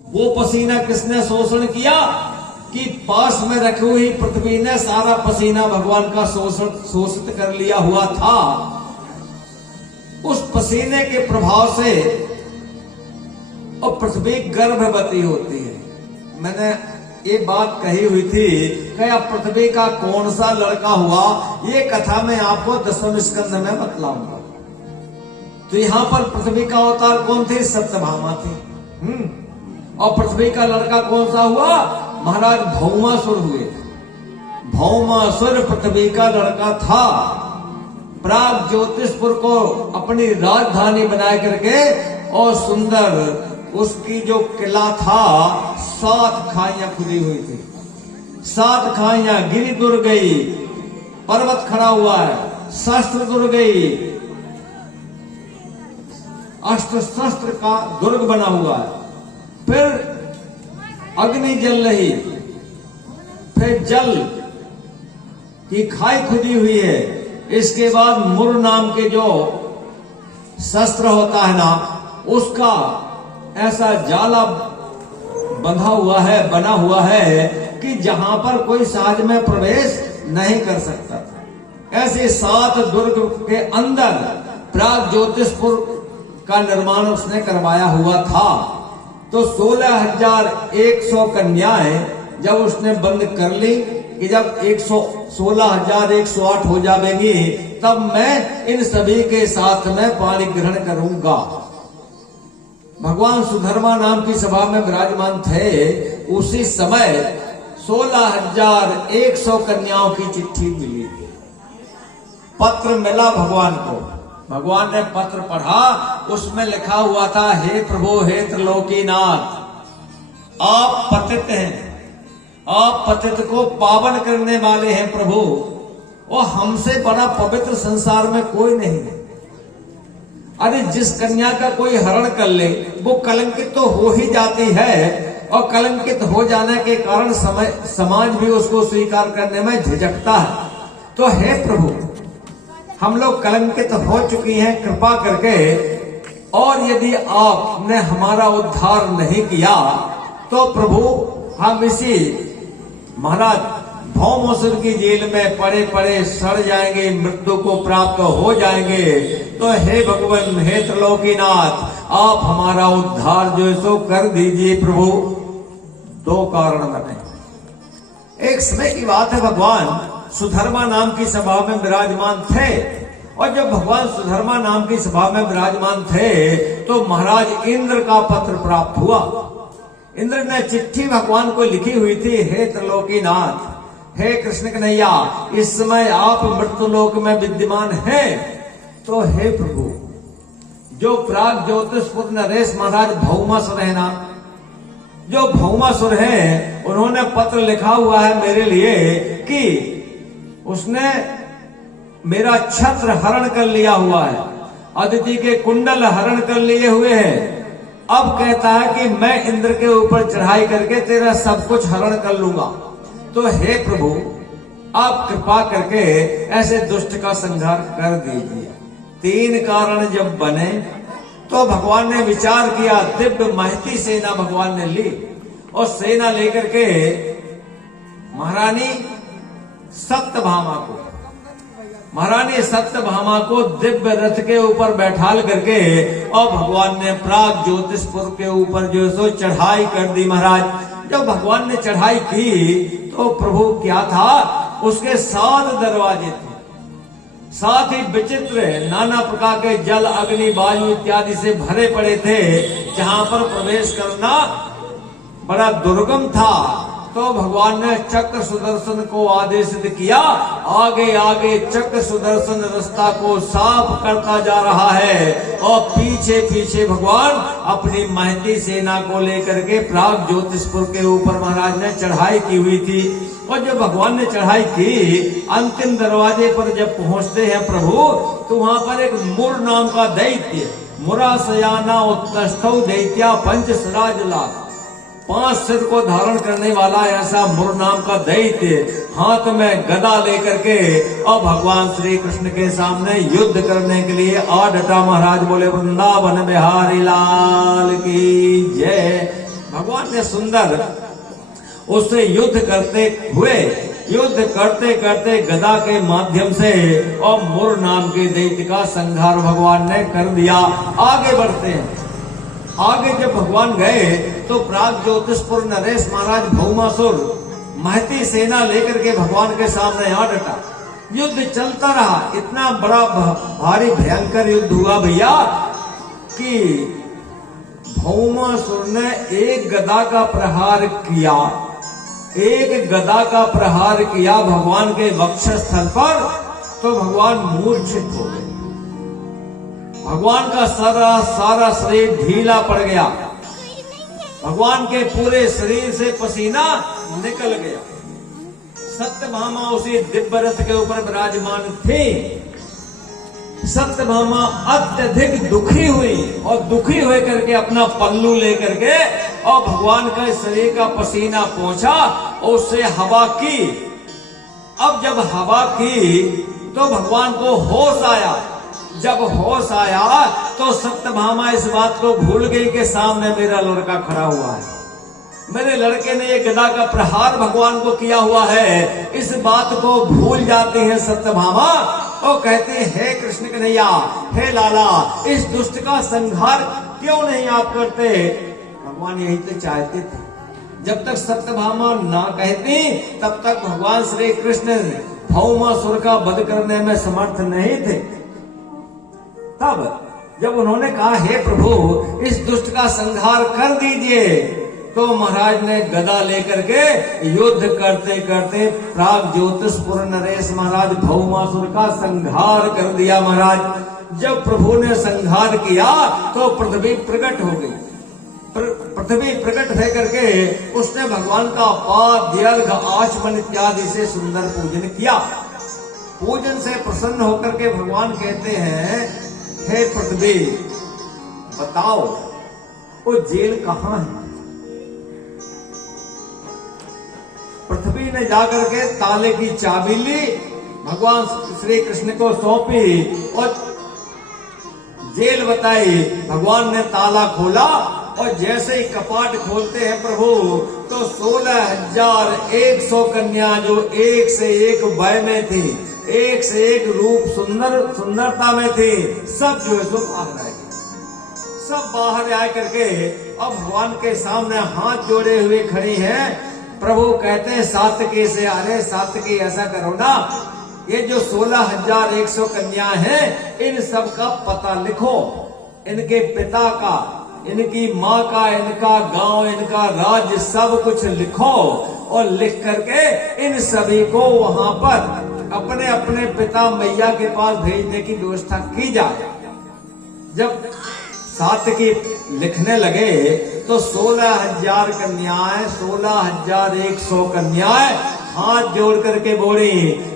वो पसीना किसने शोषण किया कि पास में रखी हुई पृथ्वी ने सारा पसीना भगवान का शोषित कर लिया हुआ था। उस पसीने के प्रभाव से और पृथ्वी गर्भवती होती है। मैंने ये बात कही हुई थी कि अब पृथ्वी का कौन सा लड़का हुआ, ये कथा मैं आपको 10वें स्कंद में बतलाऊंगा। तो यहां पर पृथ्वी का अवतार कौन थे? सत्यभामा थी। और पृथ्वी का लड़का कौन सा हुआ? महाराज भौमासुर हुए। भौमासुर पृथ्वी का लड़का था। प्राग ज्योतिषपुर को अपनी राजधानी बनाए करके और सुंदर उसकी जो किला था 7 खाइयां खुदी हुई थी। 7 खाइयां, गिरी दुर्ग गई, पर्वत खड़ा हुआ है, शस्त्र दुर्ग गई, अस्त्र शस्त्र का दुर्ग बना हुआ है। फिर अग्नि जल रही, फिर जल की खाई खुदी हुई है। इसके बाद मुर नाम के जो शस्त्र होता है ना, उसका ऐसा जाला बंधा हुआ है, बना हुआ है कि जहां पर कोई साज में प्रवेश नहीं कर सकता था। ऐसे 7 दुर्ग के अंदर प्राग ज्योतिषपुर का निर्माण उसने करवाया हुआ था। तो 16,100 कन्याएं जब उसने बंद कर ली कि जब 16,108 हो जाएंगी तब मैं इन सभी के साथ में पानी ग्रहण करूंगा। भगवान सुधर्मा नाम की सभा में विराजमान थे। उसी समय 16,100 कन्याओं की चिट्ठी मिली, पत्र मिला भगवान को। भगवान ने पत्र पढ़ा, उसमें लिखा हुआ था, हे प्रभु, हे त्रिलोकीनाथ, आप पतित हैं, आप पतित को पावन करने वाले हैं प्रभु, और हमसे बड़ा पवित्र संसार में कोई नहीं है। अरे जिस कन्या का कोई हरण कर ले वो कलंकित तो हो ही जाती है, और कलंकित हो जाने के कारण समाज भी उसको स्वीकार करने में झिझकता है। तो हे प्रभु, हम लोग कलंकित हो चुकी हैं, कृपा करके, और यदि आपने हमारा उद्धार नहीं किया तो प्रभु हम इसी महाराज भौमासुर की जेल में पड़े पड़े सड़ जाएंगे, मृत्यु को प्राप्त हो जाएंगे। तो हे भगवान, हे त्रिलोकीनाथ, आप हमारा उद्धार जो है सो कर दीजिए प्रभु। 2 कारण बने। एक समय की बात है, भगवान सुधर्मा नाम की सभा में विराजमान थे, और जब भगवान सुधर्मा नाम की सभा में विराजमान थे तो महाराज इंद्र का पत्र प्राप्त हुआ। इंद्र ने चिट्ठी भगवान को लिखी हुई थी, हे त्रिलोकीनाथ, हे कृष्ण कन्हैया, इस समय आप मृत्युलोक में विद्यमान हैं। तो हे प्रभु, जो प्राग ज्योतिषपुर नरेश महाराज भौमासुर है ना, जो भौमासुर है, उन्होंने पत्र लिखा हुआ है मेरे लिए कि उसने मेरा छत्र हरण कर लिया हुआ है, अदिति के कुंडल हरण कर लिए हुए हैं। अब कहता है कि मैं इंद्र के ऊपर चढ़ाई करके तेरा सब कुछ हरण कर लूंगा। तो हे प्रभु, आप कृपा करके ऐसे दुष्ट का संहार कर दीजिए। 3 कारण जब बने तो भगवान ने विचार किया, दिव्य महती सेना भगवान ने ली, और सेना लेकर के महारानी सत्यभामा को दिव्य रथ के ऊपर बैठाल करके और भगवान ने प्राग ज्योतिषपुर के ऊपर जो सो चढ़ाई कर दी। महाराज जब भगवान ने चढ़ाई की तो प्रभु क्या था, उसके 7 दरवाजे थे, 7 ही विचित्र नाना प्रकार के जल, अग्नि, वायु इत्यादि से भरे पड़े थे, जहां पर प्रवेश करना बड़ा दुर्गम था। तो भगवान ने चक्र सुदर्शन को आदेशित किया, आगे आगे चक्र सुदर्शन रास्ता को साफ करता जा रहा है, और पीछे पीछे भगवान अपनी महती सेना को लेकर के प्राग ज्योतिषपुर के ऊपर महाराज ने चढ़ाई की हुई थी। और जब भगवान ने चढ़ाई की, अंतिम दरवाजे पर जब पहुंचते हैं प्रभु, तो वहां पर एक मुर नाम का दैत्य, मुरासयाना उत्तस्थौ दैत्या पंचसराजला, 5 सिर को धारण करने वाला ऐसा मुर नाम का दैत्य हाथ में गदा लेकर के और भगवान श्री कृष्ण के सामने युद्ध करने के लिए आ डटा। महाराज बोले, वृंदावन बिहारी लाल की जय। भगवान ने सुंदर उससे युद्ध करते करते गदा के माध्यम से और मुर नाम के दैत्य का संहार भगवान ने कर दिया। आगे बढ़ते हैं। आगे जब भगवान गए तो प्राग ज्योतिषपुर नरेश महाराज भौमासुर महती सेना लेकर के भगवान के सामने आ डटा। युद्ध चलता रहा। इतना बड़ा भारी भयंकर युद्ध हुआ भैया कि भौमासुर ने एक गदा का प्रहार किया भगवान के वक्षस्थल पर, तो भगवान मूर्छित हो गए। भगवान का सारा शरीर ढीला पड़ गया। भगवान के पूरे शरीर से पसीना निकल गया। सत्यभामा उसी दिव्य रथ के ऊपर विराजमान थी। सत्यभामा अत्यधिक दुखी हुई और दुखी होकर करके अपना पल्लू लेकर के और भगवान का शरीर का पसीना पहुंचा और उससे हवा की। अब जब हवा की तो भगवान को होश आया। जब होश आया तो सत्यभामा इस बात को भूल गई कि सामने मेरा लड़का खड़ा हुआ है। मेरे लड़के ने ये गदा का प्रहार भगवान को किया हुआ है। इस बात को भूल जाती है सत्यभामा और कहते हैं, हे कृष्ण कन्हैया, हे लाला, इस दुष्ट का संहार क्यों नहीं आप करते? भगवान यही तो चाहते थे। जब तक सत्यभामा ना कहती तब तक भगवान श्री कृष्ण भौमासुर का वध करने में समर्थ नहीं थे। तब जब उन्होंने कहा, हे प्रभु, इस दुष्ट का संहार कर दीजिए, तो महाराज ने गदा लेकर के युद्ध करते करते प्राग ज्योतिषपुर नरेश महाराज भौमासुर का संहार कर दिया। महाराज जब प्रभु ने संहार किया तो पृथ्वी प्रकट हो गई। पृथ्वी प्रकट है करके उसने भगवान का पाद दीर्घ आचमन इत्यादि से सुंदर पूजन किया। पूजन से प्रसन्न होकर के भगवान कहते हैं, हे पृथ्वी, बताओ वो जेल कहाँ है? पृथ्वी ने जाकर के ताले की चाबी ली, भगवान श्री कृष्ण को सौंपी और जेल बताई। भगवान ने ताला खोला और जैसे ही कपाट खोलते हैं प्रभु, तो 16,100 कन्या जो एक से एक वय में थी, एक से एक रूप सुंदरता में थी, सब जो है सो बाहर आए। सब बाहर आए करके अब भगवान के सामने हाथ जोड़े हुए खड़ी हैं। प्रभु कहते हैं, सात्विकी से, अरे सात्विकी ऐसा करो ना, ये जो 16,100 कन्या हैं, इन सब का पता लिखो, इनके पिता का, इनकी माँ का, इनका गांव, इनका राज्य, सब कुछ लिखो और लिख करके इन सभी को वहां पर अपने अपने पिता मैया के पास भेजने की व्यवस्था की जाए। जब सात्विकी लिखने लगे तो 16,000 कन्याएं, 16,100 कन्याएं हाथ जोड़ करके बोली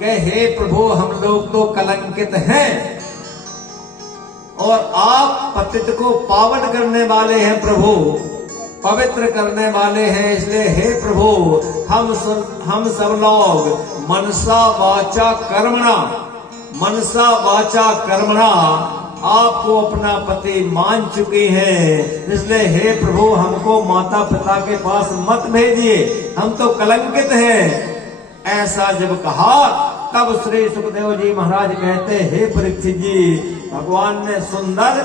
कि हे प्रभु, हम लोग तो कलंकित हैं और आप पतित को पावन करने वाले हैं प्रभु, पवित्र करने वाले हैं। इसलिए हे प्रभु, हम सब लोग मनसा वाचा कर्मणा आपको अपना पति मान चुकी हैं। इसलिए हे प्रभु, हमको माता पिता के पास मत भेजिए, हम तो कलंकित हैं। ऐसा जब कहा तब श्री सुखदेव जी महाराज कहते, हे परीक्षित जी, भगवान ने सुंदर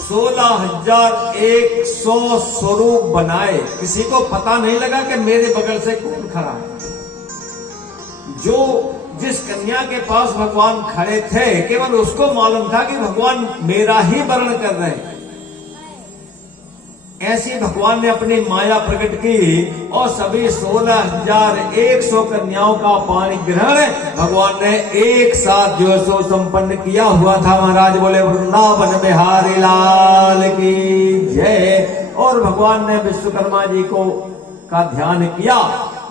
16,100 स्वरूप बनाए। किसी को पता नहीं लगा कि मेरे बगल से कौन खड़ा है। जो जिस कन्या के पास भगवान खड़े थे, केवल उसको मालूम था कि भगवान मेरा ही वर्ण कर रहे हैं। ऐसी भगवान ने अपनी माया प्रकट की और सभी 16,100 कन्याओं का पाणी ग्रहण भगवान ने एक साथ जो सो संपन्न किया हुआ था। महाराज बोले, वृंदावन बिहारी लाल की जय। और भगवान ने विश्वकर्मा जी को का ध्यान किया।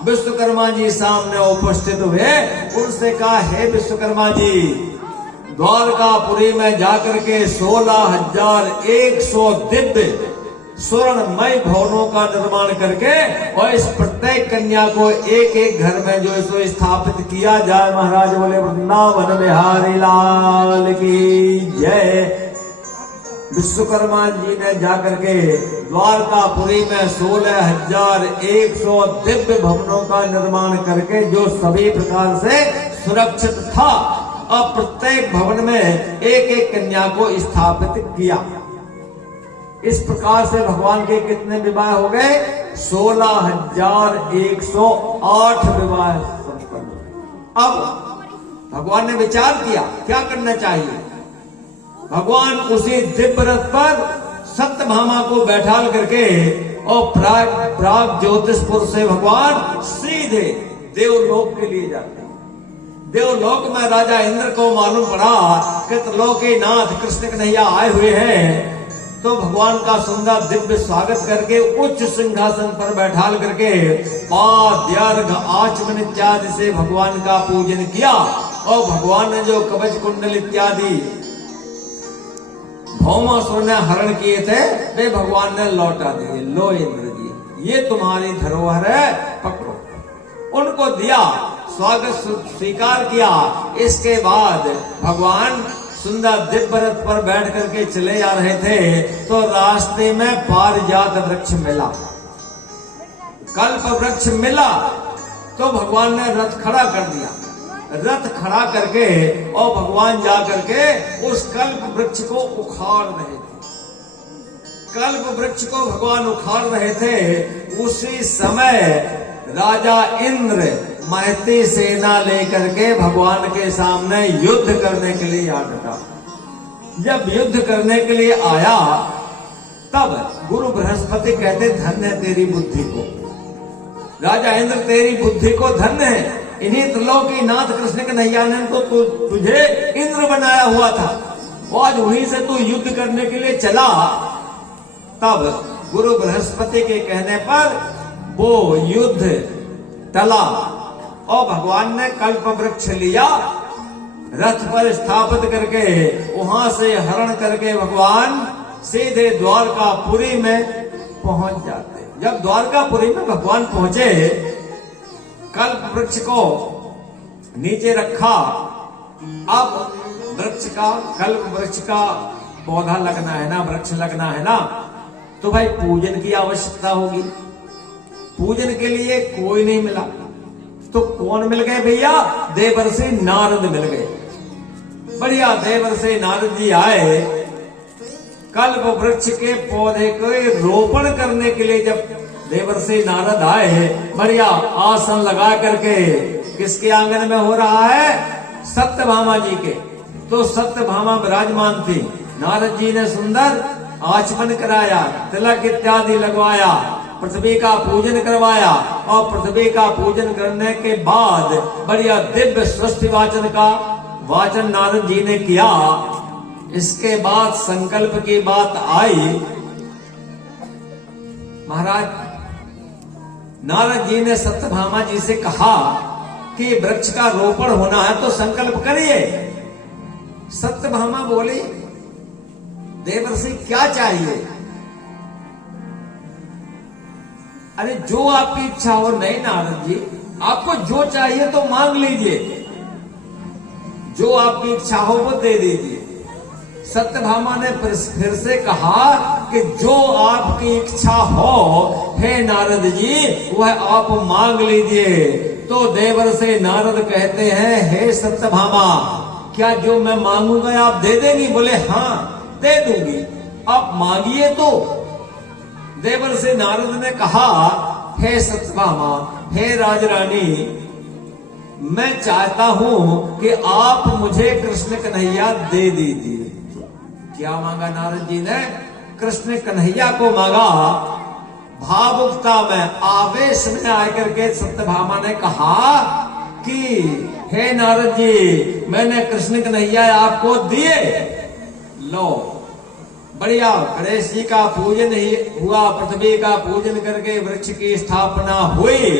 विश्वकर्मा जी सामने उपस्थित हुए, उनसे कहा, हे विश्वकर्मा जी, द्वारकापुरी में जाकर के 16,100 दिव्य स्वर्णमय भवनों का निर्माण करके और इस प्रत्येक कन्या को एक एक घर में जो सो स्थापित किया जाए। महाराज बोले, वृंदावन बिहारी लाल की जय। विश्वकर्मा जी ने जाकर के द्वारकापुरी में 16,100 दिव्य भवनों का निर्माण करके जो सभी प्रकार से सुरक्षित था, और प्रत्येक भवन में एक एक कन्या को स्थापित किया। इस प्रकार से भगवान के कितने विवाह हो गए? 16,108 विवाह संपन्न। अब भगवान ने विचार किया क्या करना चाहिए। भगवान उसी दिव्य रथ पर सत्यभामा को बैठाल करके और प्राग ज्योतिषपुर से भगवान सीधे देवलोक के लिए जाते हैं। देवलोक में राजा इंद्र को मालूम पड़ा कि त्रिलोकीनाथ कृष्ण कन्हैया आए हुए हैं, तो भगवान का सुंदर दिव्य स्वागत करके उच्च सिंहासन पर बैठाल करके पाद अर्घ आचमन इत्यादि से भगवान का पूजन किया, और भगवान ने जो कवच कुंडल इत्यादि भौमासुर ने हरण किए थे वे भगवान ने लौटा दिए। लो इंद्र जी, ये तुम्हारी धरोहर है, पकड़ो। उनको दिया, स्वागत स्वीकार किया। इसके बाद भगवान सुंदर दिव्य रथ पर बैठ करके चले जा रहे थे, तो रास्ते में पारिजात वृक्ष मिला, कल्प वृक्ष मिला, तो भगवान ने रथ खड़ा कर दिया। रथ खड़ा करके और भगवान जा करके उस कल्प वृक्ष को उखाड़ रहे थे। कल्प वृक्ष को भगवान उखाड़ रहे थे। उसी समय राजा इंद्र महती सेना लेकर के भगवान के सामने युद्ध करने के लिए आ डटा। जब युद्ध करने के लिए आया, तब गुरु बृहस्पति कहते धन्य है तेरी बुद्धि को। राजा इंद्र तेरी बुद्धि को धन्य है, इन्हीं त्रिलोकीनाथ कृष्ण कन्हैया ने तो तुझे इंद्र बनाया हुआ था, आज वहीं से तू युद्ध करने के लिए चला। तब गुरु बृहस्पति के कहने पर वो युद्ध टला और भगवान ने कल्प वृक्ष लिया, रथ पर स्थापित करके वहां से हरण करके भगवान सीधे द्वारकापुरी में पहुंच जाते। जब द्वारकापुरी में भगवान पहुंचे, कल्प वृक्ष को नीचे रखा। अब वृक्ष का, कल्प वृक्ष का पौधा लगना है ना, वृक्ष लगना है ना, तो भाई पूजन की आवश्यकता होगी। पूजन के लिए कोई नहीं मिला, तो कौन मिल गए भैया? देवर्षि नारद मिल गए। बढ़िया, देवर्षि नारद जी आए। कल्प वृक्ष के पौधे को रोपण करने के लिए जब देवर्षि नारद आए, बढ़िया आसन लगा करके, किसके आंगन में हो रहा है? सत्यभामा जी के। तो सत्यभामा विराजमान थी। नारद जी ने सुंदर आचमन कराया, तिलक इत्यादि लगवाया, पृथ्वी का पूजन करवाया, और पृथ्वी का पूजन करने के बाद बढ़िया दिव्य सृष्टि वाचन का वाचन नारद जी ने किया। इसके बाद संकल्प की बात आई। महाराज नारद जी ने सत्यभामा जी से कहा कि वृक्ष का रोपण होना है तो संकल्प करिए। सत्यभामा बोली, देवर्षि क्या चाहिए? अरे जो आपकी इच्छा हो। नहीं नारद जी, आपको जो चाहिए तो मांग लीजिए, जो आपकी इच्छा हो वो दे दीजिए। सत्यभामा ने फिर से कहा कि जो आपकी इच्छा हो हे नारद जी, वह आप मांग लीजिए। तो देवर्षि नारद कहते हैं, हे सत्यभामा, क्या जो मैं मांगूंगा आप दे देंगी? बोले हाँ दे दूंगी, आप मांगिए। तो देवर्षि नारद ने कहा, हे सत्यभामा, हे राजरानी, मैं चाहता हूं कि आप मुझे कृष्ण कन्हैया दे दीजिए। क्या मांगा नारद जी ने? कृष्ण कन्हैया को मांगा। भावुकता में, आवेश में आकर के सत्यभामा ने कहा कि हे नारद जी, मैंने कृष्ण कन्हैया आपको दिए। लो, बढ़िया, गणेश जी का पूजन ही हुआ, पृथ्वी का पूजन करके वृक्ष की स्थापना हुई।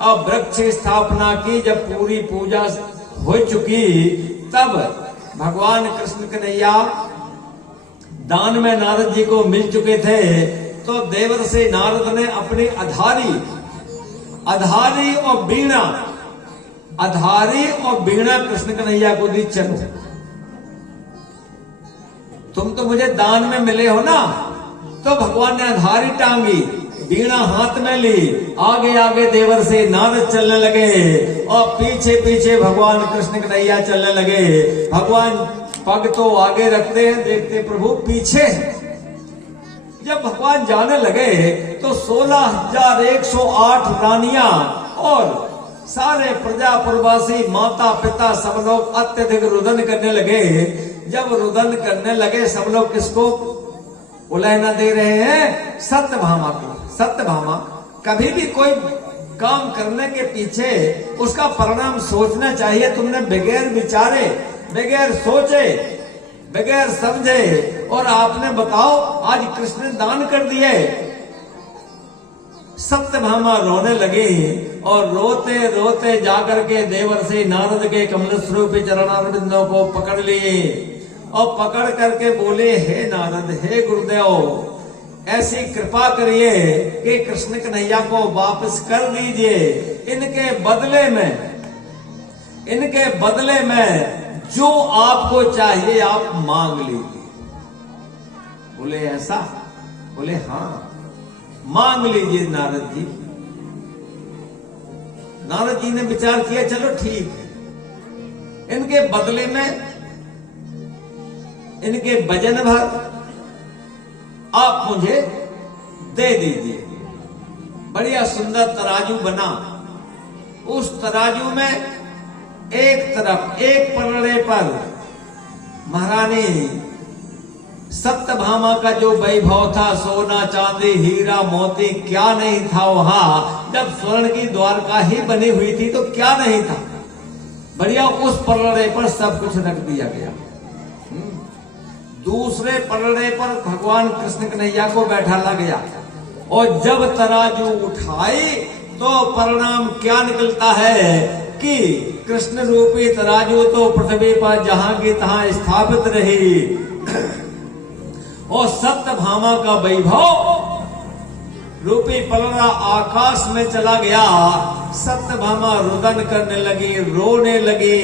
अब वृक्ष स्थापना की जब पूरी पूजा हो चुकी, तब भगवान कृष्ण कन्हैया दान में नारद जी को मिल चुके थे। तो देवर्षि नारद ने अपनी अधारी और वीणा कृष्ण कन्हैया को दी। चलो, तुम तो मुझे दान में मिले हो ना, तो भगवान ने अंधारी टांगी, वीणा हाथ में ली, आगे आगे देवर से नारद चलने लगे और पीछे पीछे भगवान कृष्ण कन्हैया चलने लगे। भगवान पग तो आगे रखते हैं, देखते प्रभु पीछे हैं। जब भगवान जाने लगे तो 16,108 रानियां और सारे प्रजापुरवासी माता पिता सब लोग अत्यधिक रुदन करने लगे। जब रुदन करने लगे सब लोग किसको उलहना दे रहे हैं? सत्यभामा को। सत्यभामा, कभी भी कोई काम करने के पीछे उसका परिणाम सोचना चाहिए। तुमने बगैर विचारे, बगैर सोचे, बगैर समझे और आपने बताओ आज कृष्ण ने दान कर दिए। सत्यभामा रोने लगी और रोते रोते जाकर के देवर्षि नारद के कमल स्वरूप चरणारविंदों को पकड़ लिए और पकड़ करके बोले, हे नारद, हे गुरुदेव, ऐसी कृपा करिए कि कृष्ण कन्हैया को वापस कर दीजिए। इनके बदले में जो आपको चाहिए आप मांग लीजिए। बोले ऐसा? बोले हाँ, मांग लीजिए नारद जी। नारद जी ने विचार किया, चलो ठीक है, इनके बदले में इनके वजन भर आप मुझे दे दीजिए। बढ़िया सुंदर तराजू बना। उस तराजू में एक तरफ एक पलड़े पर महारानी सत्यभामा का जो वैभव था, सोना चांदी हीरा मोती क्या नहीं था वहां। जब स्वर्ण की द्वारका ही बनी हुई थी तो क्या नहीं था। बढ़िया उस पलड़े पर सब कुछ रख दिया गया। दूसरे पलड़े पर भगवान कृष्ण कन्हैया को बैठाला गया और जब तराजू उठाई तो परिणाम क्या निकलता है कि कृष्ण रूपी तराजू तो पृथ्वी पर जहां की तहां स्थापित रही और सत्यभामा का वैभव रूपी पलड़ा आकाश में चला गया। सत्यभामा रुदन करने लगी, रोने लगी।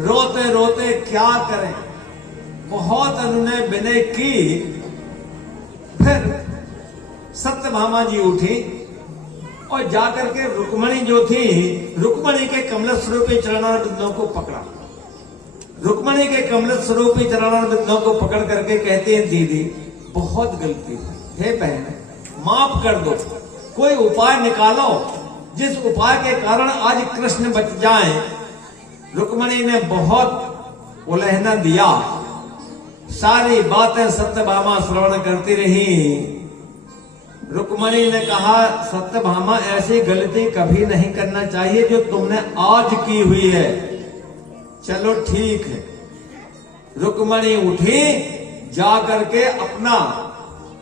रोते रोते क्या करें, बहुत उन्होंने विनय की। फिर सत्यभामा जी उठी और जाकर के रुक्मणी जो थी, रुक्मणी के कमल स्वरूपी चरणारविंदों को पकड़ा। रुक्मणी के कमल स्वरूपी चरणारविंदों को पकड़ करके कहते हैं, दीदी बहुत गलती है, हे बहन माफ कर दो, कोई उपाय निकालो जिस उपाय के कारण आज कृष्ण बच जाएं। रुक्मणी ने बहुत उलहना दिया, सारी बातें सत्यभामा श्रवण करती रही। रुक्मणी ने कहा, सत्यभामा ऐसी गलती कभी नहीं करना चाहिए जो तुमने आज की हुई है। चलो ठीक है। रुक्मणी उठी, जा करके अपना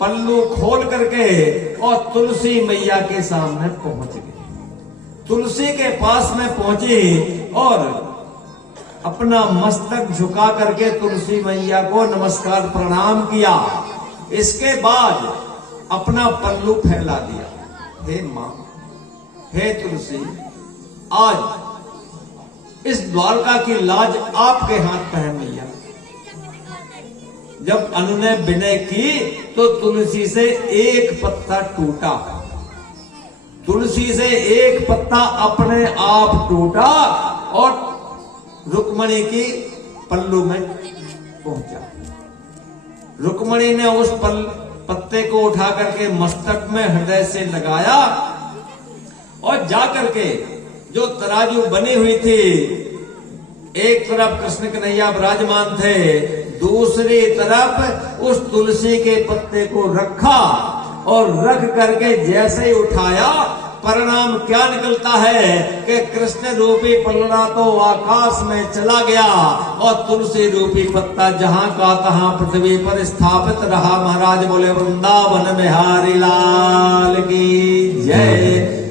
पल्लू खोल करके और तुलसी मैया के सामने पहुंच गई। तुलसी के पास में पहुंची और अपना मस्तक झुका करके तुलसी मैया को नमस्कार प्रणाम किया। इसके बाद अपना पल्लू फैला दिया। हे मां, हे तुलसी, आज इस द्वारका की लाज आपके हाथ पे है मैया। जब अनु ने विनय की तो तुलसी से एक पत्ता टूटा। तुलसी से एक पत्ता अपने आप टूटा और रुक्मणी की पल्लू में पहुंचा। रुक्मणी ने उस पत्ते को उठा करके मस्तक में हृदय से लगाया और जाकर के जो तराजू बनी हुई थी, एक तरफ कृष्ण कन्हैया विराजमान थे, दूसरी तरफ उस तुलसी के पत्ते को रखा और रख करके जैसे ही उठाया, परिणाम क्या निकलता है कि कृष्ण रूपी पलड़ा तो आकाश में चला गया और तुलसी रूपी पत्ता जहां का तहां पृथ्वी पर स्थापित रहा। महाराज बोले वृंदावन बिहारी लाल की जय।